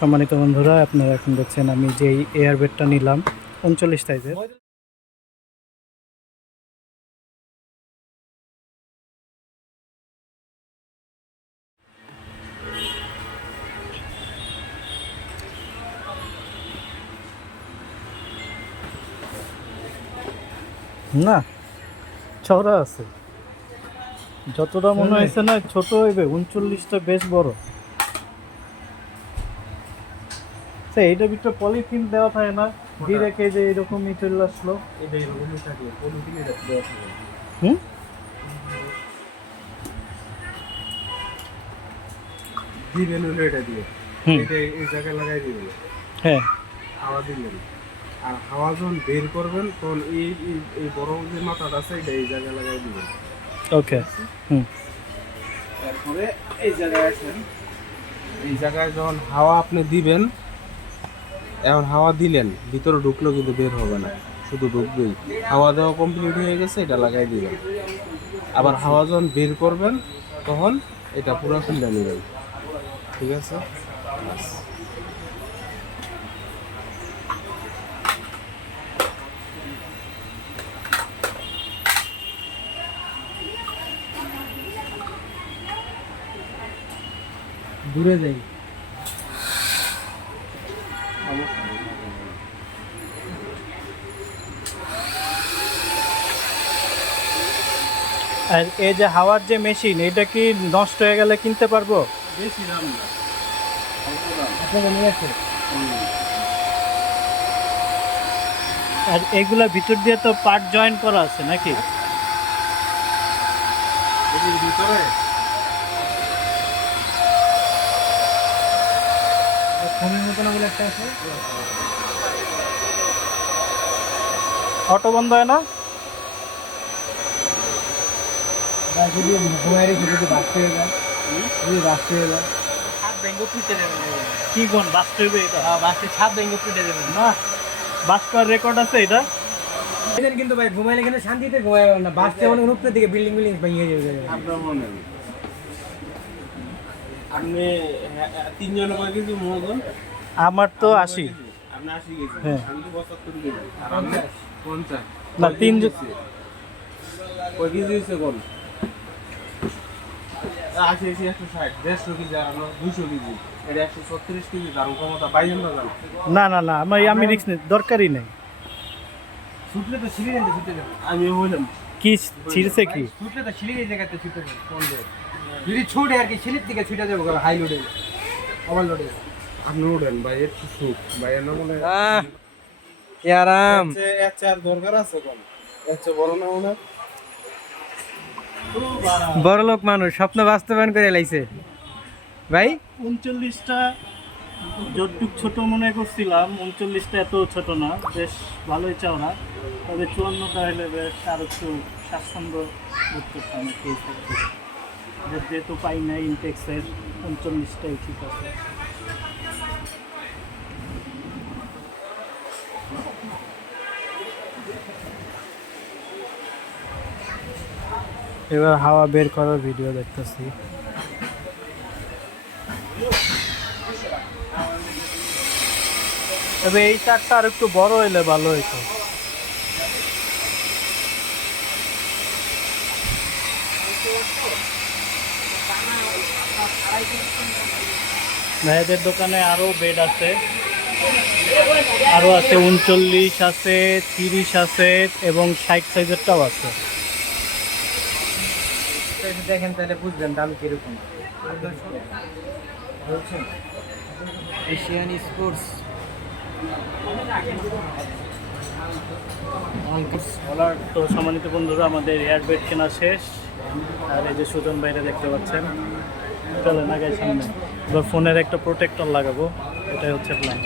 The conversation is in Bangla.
সম্মানিত বন্ধুরা আপনারা এখন দেখছেন আমি যেই এয়ার বেডটা নিলাম উনচল্লিশ সাইজের। না চওড়া আছে। যতটা মনে হয়েছে না ছোট হইবে উনচল্লিশটা বেশ বড়। সে এইটার ভিতরে পলিথিন দেওয়া থাকে না? ডিরেক্ট যে এরকম মিটেরিয়াল আসলো এটা এরকমই থাকে পলিথিনে দেওয়া থাকে। হুম? দিবেন হলো এটা দিয়ে। এটা এই জায়গায় লাগাই দিবেন। হ্যাঁ। হাওয়া দিলেন আর হাওয়া যখন বের করবেন তখন এই এই- এই বড় যে মাথাটা আছে এটা এই জায়গায় লাগাই দিবেন। ওকে। হুম। তারপরে এই জায়গায় আসেন। এই জায়গায় যখন হাওয়া আপনি দিবেন এখন হাওয়া দিলেন, ভিতরে ঢুকলেও কিন্তু বের হবে না। শুধু ঢুকবেই। হাওয়া দেওয়া কমপ্লিট হয়ে গেছে, এটা লাগাই দিবেন। আবার হাওয়া যখন বের করবেন, তখন এটা পুরো খুলে নেবেন। ঠিক আছে? দূরে যাই। আর এই যে হাওয়ার যে মেশিন এটা কি নষ্ট হয়ে গেলে কিনতে পারব? বেশি দাম না। আর এগুলা ভিতর দিয়ে তো পার্ট জয়েন করা আছে নাকি? আছে? অটো বন্ধ হয় না? যদি ঘুমাই রেখে যদি বাঁচতে হয়ে যায় যদি বাঁচতে হয়ে যায়। ছাদ ভেঙে পিটে দেবেন কি কোন বাস্ট হইবে এটা? বাসে ছাদ ভেঙে পিটে দেবেন না বাস্ট করার রেকর্ড আছে এটা? কিন্তু ভাই ঘুমাইলে কিন্তু শান্তিতে ঘুমাই না বাস যেমন উপরের দিকে বিল্ডিং বিল্ডিং ভেঙে যাবে। আপনার মনে আপনি হ্যাঁ, তিনজন আমার তো আশি। আপনি আশি হ্যাঁ। আমি তো পঁচাত্তর কেজি। আর আপনি পঞ্চাশ। না, কয় তিন কেজি জন- হয়েছে? কয় কেজি হয়েছে কোন? আশি আশি একশো ষাট দেড়শো কেজি আর আমরা দুইশো কেজি। এটা একশো ছত্রিশ কেজি দাম ক্ষমতা বাইজন না জানো? না না না আমার আমি রিক্স নেই দরকারই নেই। ছুটলে তো সিঁড়ি নিতে ছুটে যাবে আমি হইলাম। কি ছিড়ছে কি? ছুটলে তো সিঁড়ি এই জায়গাতে ছুটে যাবে? যদি ছুটে আর কি সিঁড়ির দিকে ছুটে যাবে হাই লোডে ওভার লোডে আপনি উঠেন ভাই একটু সুখ? ভাই না মনে কি আরাম। এর চেয়ে- এর আর দরকার আছে কোন? এর চেয়ে বড় না মনে হয়? বড় লোক মানুষ, স্বপ্ন বাস্তবায়ন করে লাইছে। ভাই? উনচল্লিশটা, যতটুক ছোট মনে করছিলাম, উনচল্লিশটা এত ছোট না, বেশ ভালোই চওড়া। তবে চুয়ান্নটা হলে বেশ আর একটু স্বাচ্ছন্দ্য বোধ করতাম যেহেতু পাই না ইনটেক্সের, উনচল্লিশটাই ঠিক আছে। এবার হাওয়া বের করার ভিডিও দেখতেছি। তবে এই চারটা আর একটু বড় হইলে ভালো হইতো। ভাইয়াদের দোকানে আরও বেড আছে। আরও আছে উনচল্লিশ আছে, তিরিশ আছে এবং ষাট সাইজেরটাও আছে। দেখেন তাহলে বুঝবেন দাম কীরকম। Asian sports. বলার তো সম্মানিত বন্ধুরা আমাদের এয়ারবেড কেনা শেষ। আর এই যে সুজন বাইরে দেখতে পাচ্ছেন চলেন আগে সামনে। এবার ফোনের একটা প্রোটেক্টর লাগাবো এটাই হচ্ছে প্ল্যান